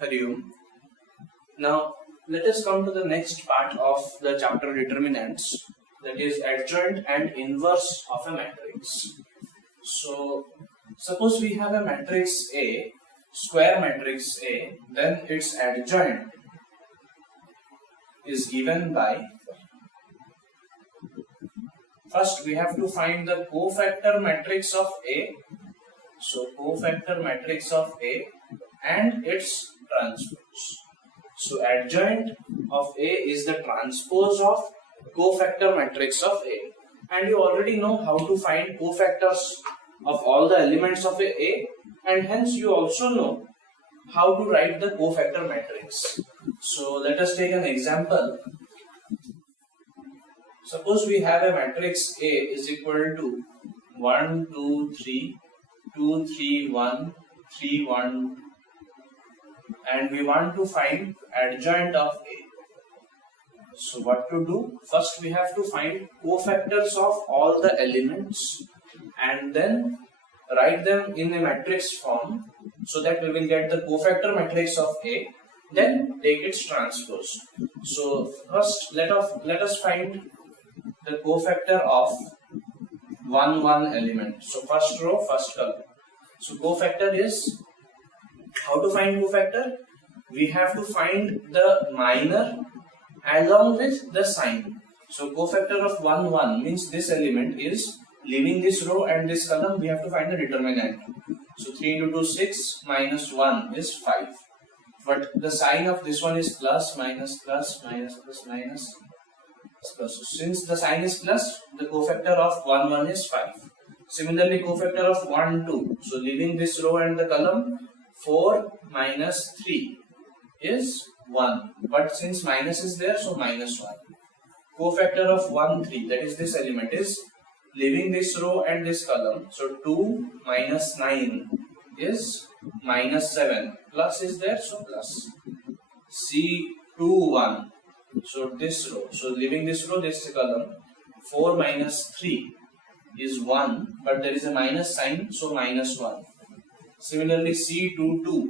Hariom. Now let us come to the next part of the chapter determinants, that is adjoint and inverse of a matrix. So suppose we have a matrix A, square matrix A, then its adjoint is given by, first we have to find the cofactor matrix of A. So cofactor matrix of A and its transpose. So adjoint of A is the transpose of cofactor matrix of A, and you already know how to find cofactors of all the elements of A, and hence you also know how to write the cofactor matrix. So let us take an example. Suppose we have a matrix A is equal to 1, 2, 3, 2, 3, 1, 3, 1, and we want to find adjoint of A. So what to do? First we have to find cofactors of all the elements and then write them in a matrix form so that we will get the cofactor matrix of A, then take its transpose. So first let us find the cofactor of 1, 1 element. So first row, first column. So cofactor is, how to find cofactor? We have to find the minor along with the sign. So cofactor of 1, 1 means this element is leaving this row and this column, we have to find the determinant. So 3 into 2 6 minus 1 is 5. But the sign of this one is plus, minus, plus, minus, plus, minus, plus. So since the sign is plus, the cofactor of 1, 1 is 5. Similarly, cofactor of 1, 2. So leaving this row and the column, 4 minus 3 is 1. But since minus is there, so minus 1. Cofactor of 1, 3, that is this element, is leaving this row and this column. So 2 minus 9 is minus 7. Plus is there, so plus. C2, 1. So this row. So leaving this row, this column. 4 minus 3 is 1, but there is a minus sign, so minus 1. Similarly, C2, 2,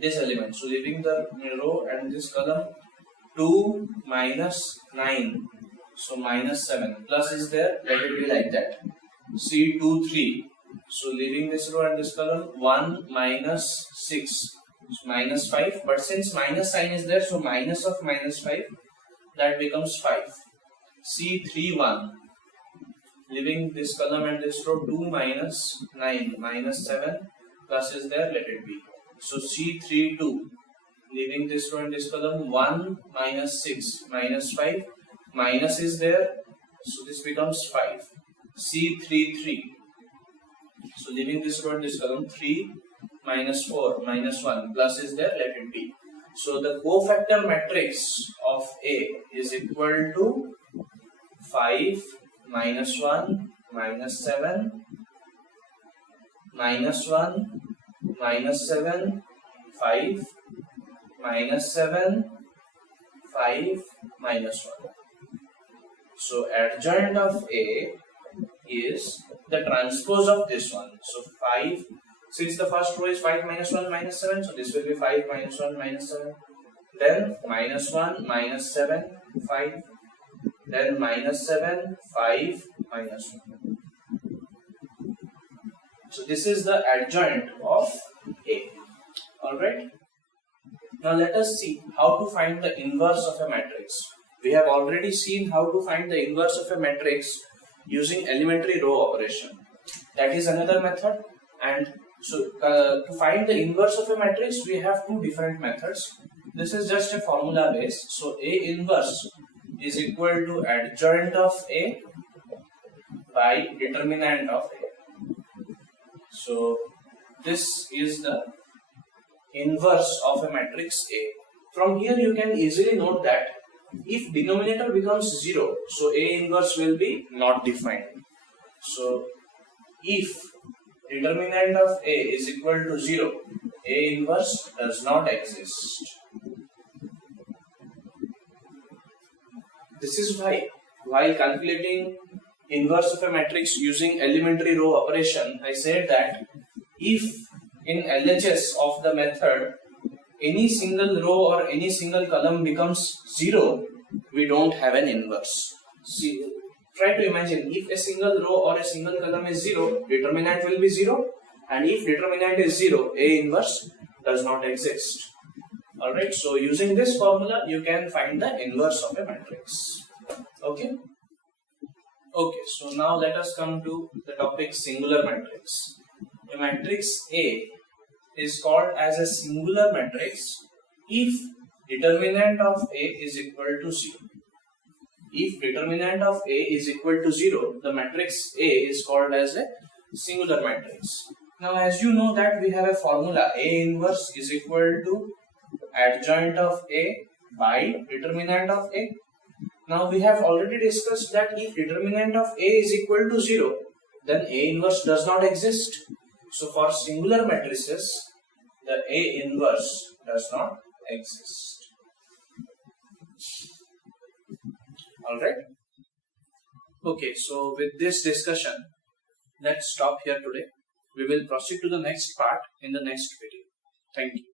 this element. So leaving the row and this column, 2 minus 9, so minus 7. Plus is there, let it be like that. C2, 3. So leaving this row and this column, 1 minus 6, so minus 5. But since minus sign is there, so minus of minus 5, that becomes 5. C3, 1. Leaving this column and this row, 2 minus 9, minus 7, plus is there, let it be. So C3, 2. Leaving this row and this column, 1 minus 6, minus 5, minus is there, so this becomes 5. C3, 3. So leaving this row and this column, 3 minus 4, minus 1, plus is there, let it be. So the cofactor matrix of A is equal to 5, minus 1, minus 7, minus 1, minus 7, 5, minus 7, 5, minus 1. So adjoint of A is the transpose of this one. So 5, since the first row is 5 minus 1 minus 7, so this will be 5 minus 1 minus 7. Then minus 1 minus 7, 5. Then minus 7, 5, minus 1. So this is the adjoint of A. Alright. Now let us see how to find the inverse of a matrix. We have already seen how to find the inverse of a matrix using elementary row operation. That is another method. And so to find the inverse of a matrix, we have two different methods. This is just a formula base. So A inverse is equal to adjoint of A by determinant of A. So this is the inverse of a matrix A. From here you can easily note that if denominator becomes 0, so A inverse will be not defined. So if determinant of A is equal to 0, A inverse does not exist. This is why, while calculating inverse of a matrix using elementary row operation, I said that if in LHS of the method any single row or any single column becomes 0, we don't have an inverse. See, try to imagine, if a single row or a single column is 0, determinant will be 0, and if determinant is 0, A inverse does not exist. Alright, so using this formula, you can find the inverse of a matrix. Okay? Okay, so now let us come to the topic singular matrix. A matrix A is called as a singular matrix if determinant of A is equal to 0. If determinant of A is equal to 0, the matrix A is called as a singular matrix. Now, as you know that we have a formula, A inverse is equal to adjoint of A by determinant of A. Now, we have already discussed that if determinant of A is equal to 0, then A inverse does not exist. So, for singular matrices, the A inverse does not exist. Alright? Okay, so with this discussion, let's stop here today. We will proceed to the next part in the next video. Thank you.